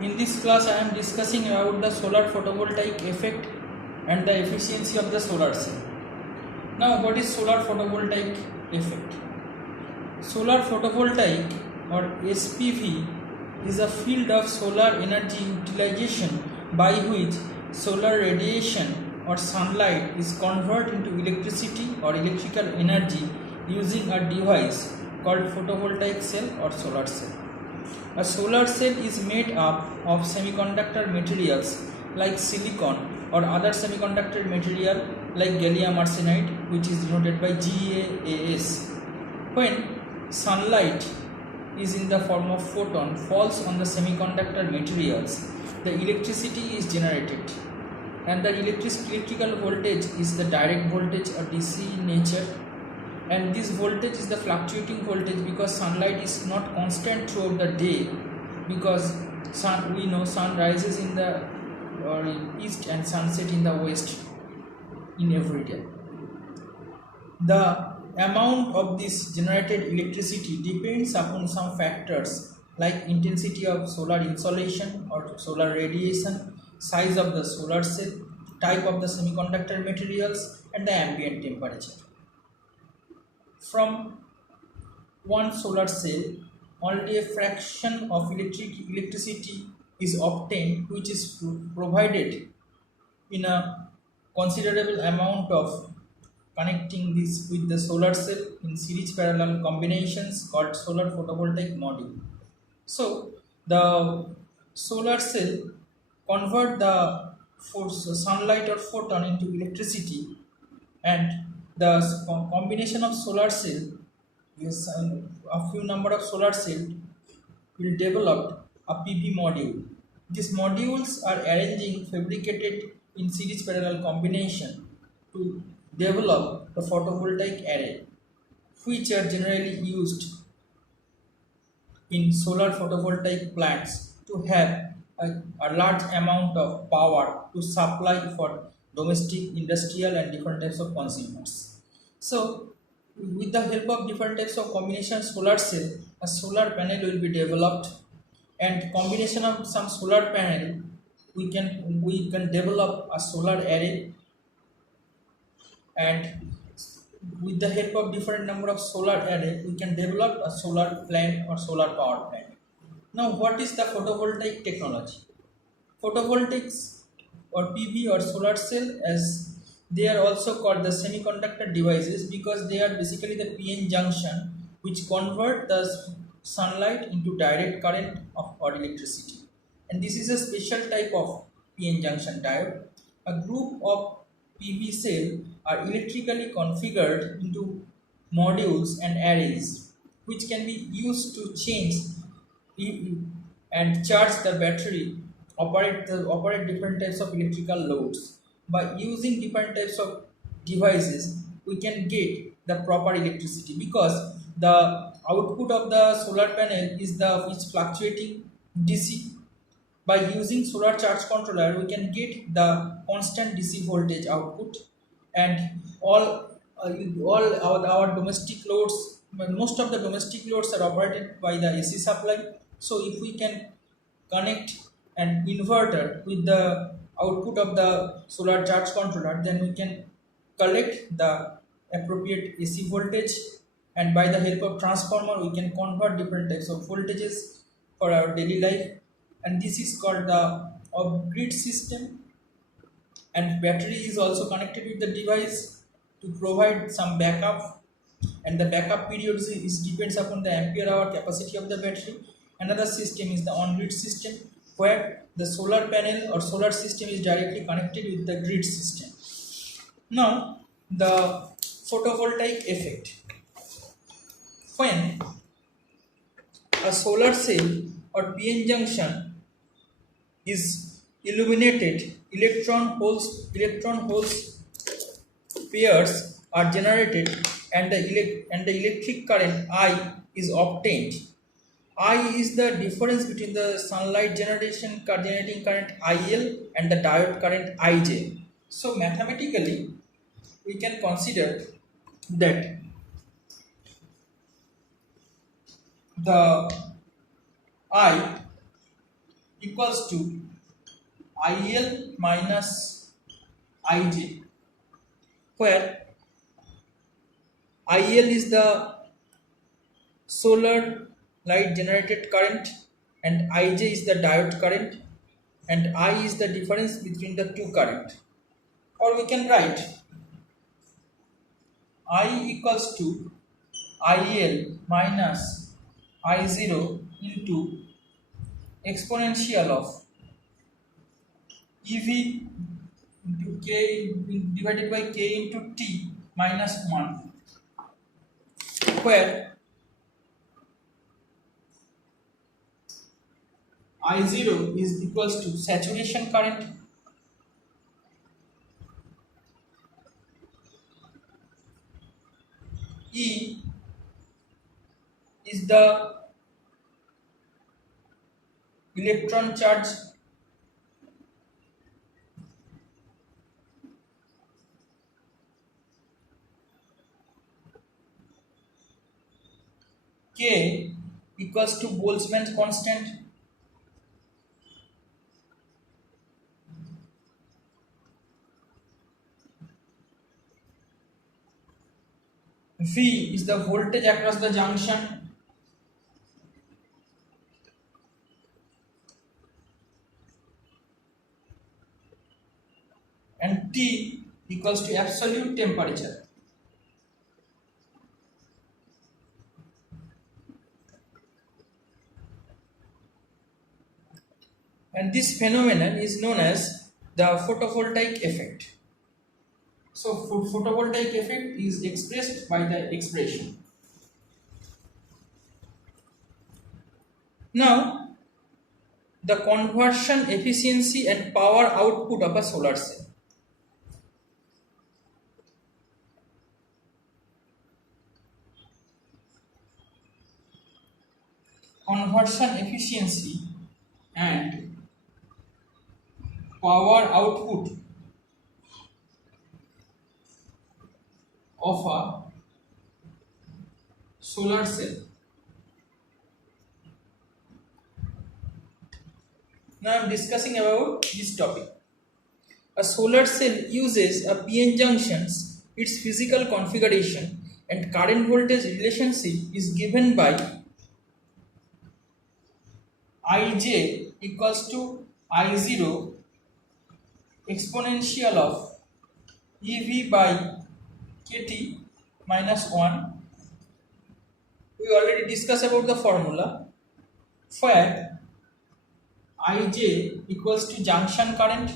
In this class I am discussing about the solar photovoltaic effect and the efficiency of the solar cell. Now what is solar photovoltaic effect? Solar photovoltaic or SPV is a field of solar energy utilization by which solar radiation or sunlight is converted into electricity or electrical energy using a device called photovoltaic cell or solar cell. A solar cell is made up of semiconductor materials like silicon or other semiconductor material like gallium arsenide, which is denoted by GaAs. When sunlight is in the form of photon falls on the semiconductor materials, the electricity is generated, and the electrical voltage is the direct voltage or DC in nature, and this voltage is the fluctuating voltage because sunlight is not constant throughout the day, because we know sun rises in the east and sunset in the west in every day. The amount of this generated electricity depends upon some factors like intensity of solar insolation or solar radiation, size of the solar cell, type of the semiconductor materials, and the ambient temperature. From one solar cell, only a fraction of electricity is obtained, which is provided in a considerable amount of connecting this with the solar cell in series parallel combinations called solar photovoltaic module. So the solar cell convert the sunlight or photon into electricity, and the combination of solar cell is a few number of solar cell will develop a PV module. These modules are arranging fabricated in series parallel combination to develop the photovoltaic array, which are generally used in solar photovoltaic plants to have a large amount of power to supply for domestic, industrial, and different types of consumers. So with the help of different types of combination solar cell, a solar panel will be developed, and combination of some solar panel we can develop a solar array, and with the help of different number of solar array we can develop a solar plant or solar power plant. Now what is the photovoltaic technology? Photovoltaics or PV or solar cell, as they are also called the semiconductor devices, because they are basically the PN junction which convert the sunlight into direct current or electricity, and this is a special type of PN junction diode. A group of PV cell are electrically configured into modules and arrays which can be used to change and charge the battery, operate different types of electrical loads. By using different types of devices we can get the proper electricity, because the output of the solar panel is which fluctuating DC. By using solar charge controller we can get the constant DC voltage output, and all our domestic loads, most of the domestic loads are operated by the AC supply. So if we can connect an inverter with the output of the solar charge controller, then we can collect the appropriate AC voltage, and by the help of transformer we can convert different types of voltages for our daily life, and this is called the off-grid system. And battery is also connected with the device to provide some backup, and the backup period depends upon the ampere hour capacity of the battery. Another system is the on-grid system, where the solar panel or solar system is directly connected with the grid system. Now the photovoltaic effect. When a solar cell or PN junction is illuminated, electron holes pairs are generated, and the electric current I is obtained. I is the difference between the sunlight generating current IL and the diode current IJ. So mathematically we can consider that the I equals to IL minus IJ, where IL is the solar light generated current and IJ is the diode current and I is the difference between the two current. Or we can write I equals to IL minus I0 into exponential of EV into K divided by K into T minus 1, where I0 is equals to saturation current, E is the electron charge, K equals to Boltzmann constant, V is the voltage across the junction, and T equals to absolute temperature. And this phenomenon is known as the photovoltaic effect. So photovoltaic effect is expressed by the expression. Now, the conversion efficiency and power output of a solar cell. Conversion efficiency and power output of a solar cell. Now I am discussing about this topic. A solar cell uses a PN junctions, its physical configuration and current voltage relationship is given by Ij equals to I0 exponential of EV by KT minus 1. We already discussed about the formula, where Ij equals to junction current,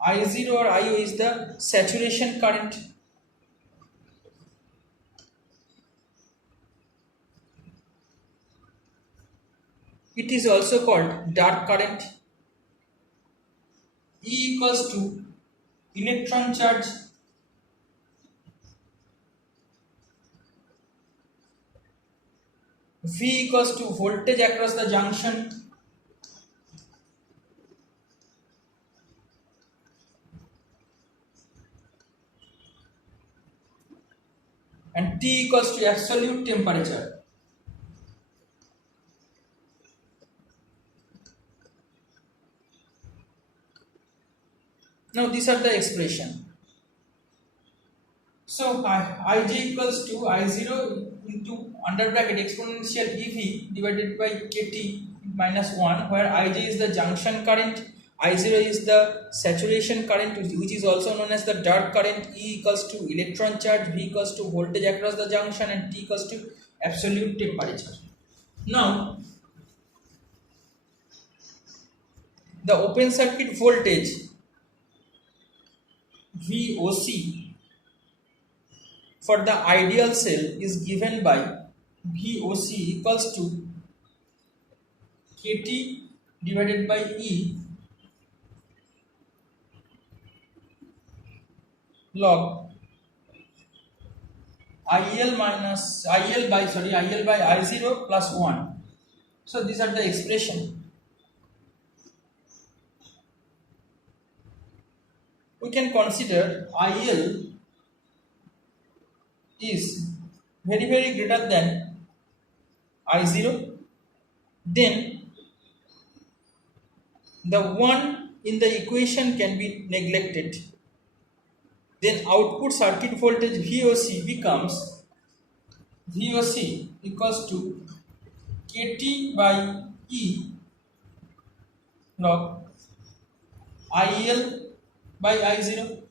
I0 or IO is the saturation current, it is also called dark current. E equals to electron charge, V equals to voltage across the junction, and T equals to absolute temperature. Now these are the expression. So Ij equals to I0 into under bracket exponential EV divided by KT minus 1, where Ij is the junction current, I0 is the saturation current, which is also known as the dark current, E equals to electron charge, V equals to voltage across the junction, and T equals to absolute temperature. Now the open circuit voltage VOC for the ideal cell is given by VOC equals to KT divided by E log IL by I0 plus 1. So these are the expression. We can consider IL is very greater than I0, then the 1 in the equation can be neglected. Then output circuit voltage VOC becomes VOC equals to KT by E log IL by I0.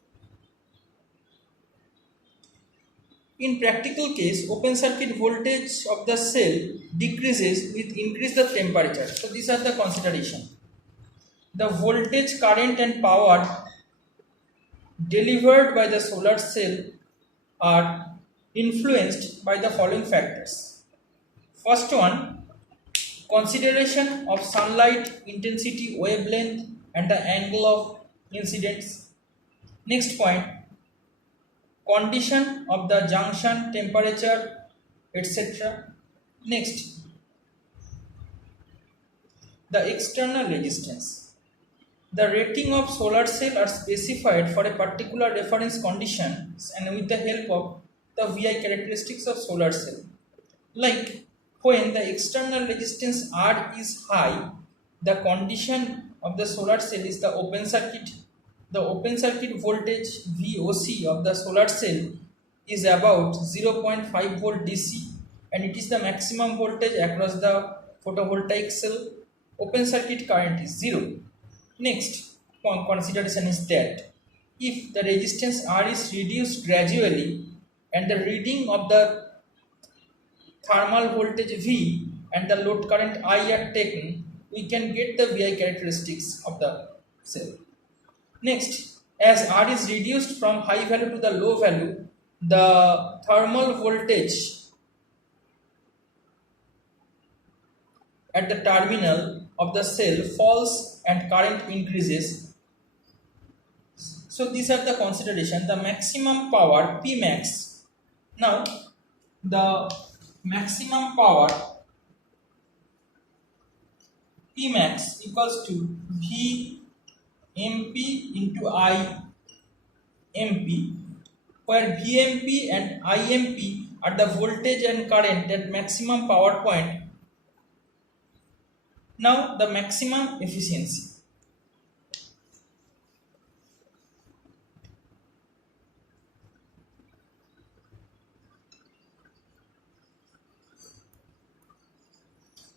In practical case, open circuit voltage of the cell decreases with increase the temperature. So these are the consideration. The voltage, current and power delivered by the solar cell are influenced by the following factors. First one, consideration of sunlight intensity, wavelength and the angle of incidence. Next point, condition of the junction, temperature, etc. Next, the external resistance. The rating of solar cell are specified for a particular reference conditions and with the help of the VI characteristics of solar cell. Like when the external resistance R is high, the condition of the solar cell is the open circuit. The open circuit voltage VOC of the solar cell is about 0.5 volt DC and it is the maximum voltage across the photovoltaic cell. Open circuit current is 0. Next consideration is that if the resistance R is reduced gradually and the reading of the thermal voltage V and the load current I are taken, we can get the VI characteristics of the cell. Next, as R is reduced from high value to the low value, the thermal voltage at the terminal of the cell falls and current increases. So these are the consideration. The maximum power P max. Now the maximum power P max equals to V MP into I MP, where VMP and IMP are the voltage and current at maximum power point. Now the maximum efficiency.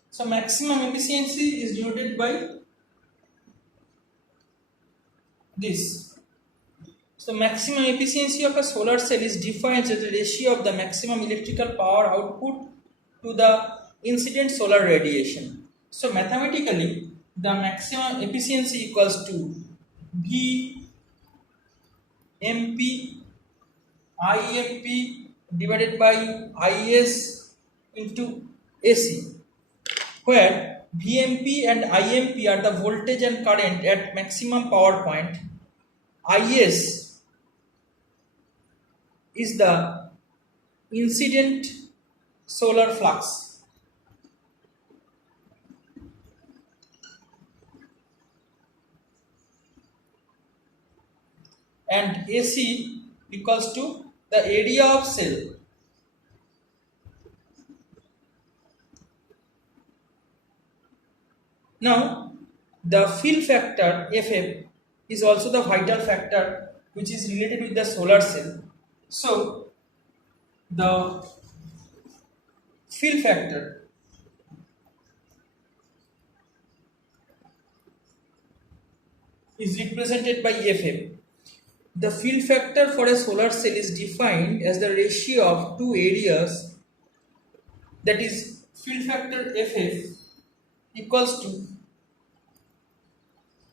So maximum efficiency is denoted by this. So maximum efficiency of a solar cell is defined as the ratio of the maximum electrical power output to the incident solar radiation. So mathematically, the maximum efficiency equals to V MP IMP divided by IS into AC, where VMP and IMP are the voltage and current at maximum power point. IS is the incident solar flux. And AC equals to the area of cell. Now, the fill factor FF is also the vital factor which is related with the solar cell. So, the fill factor is represented by FF. The fill factor for a solar cell is defined as the ratio of two areas, that is fill factor FF equals to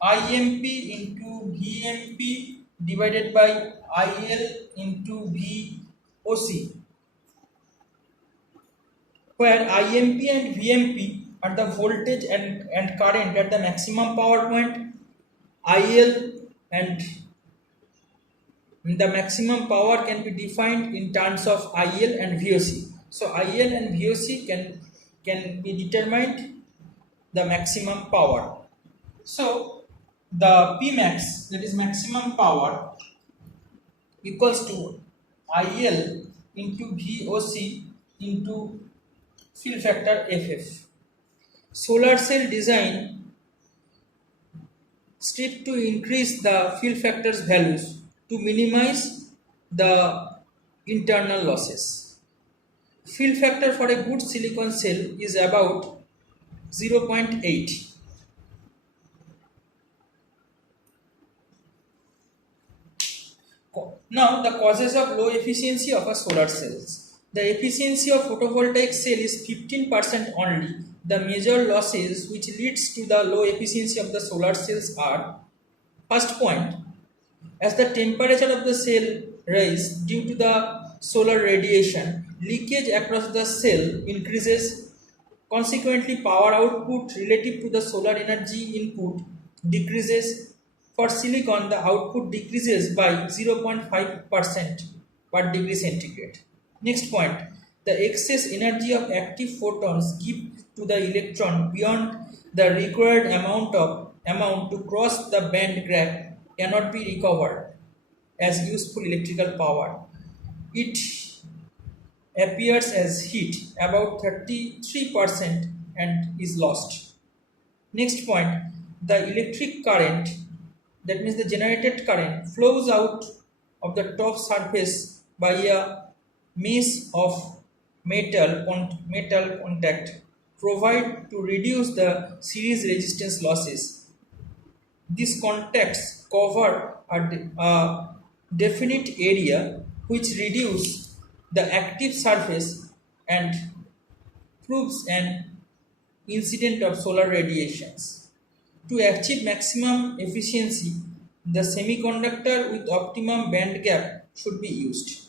IMP into VMP divided by IL into VOC, where IMP and VMP are the voltage and current at the maximum power point. IL and the maximum power can be defined in terms of IL and VOC. So IL and VOC can be determined the maximum power. So the P max, that is maximum power, equals to IL into VOC into fill factor FF. Solar cell design strive to increase the fill factor's values to minimize the internal losses. Fill factor for a good silicon cell is about 0.8. Now the causes of low efficiency of a solar cells. The efficiency of photovoltaic cell is 15% only. The major losses which leads to the low efficiency of the solar cells are: first point, as the temperature of the cell rise due to the solar radiation, leakage across the cell increases. Consequently, power output relative to the solar energy input decreases. For silicon, the output decreases by 0.5% per degree centigrade. Next point, the excess energy of active photons given to the electron beyond the required amount to cross the band gap cannot be recovered as useful electrical power. It appears as heat about 33% and is lost. Next point, the electric current, that means the generated current, flows out of the top surface by a mesh of metal contact provide to reduce the series resistance losses. These contacts cover a definite area which reduce the active surface and proves an incident of solar radiations. To achieve maximum efficiency, the semiconductor with optimum band gap should be used.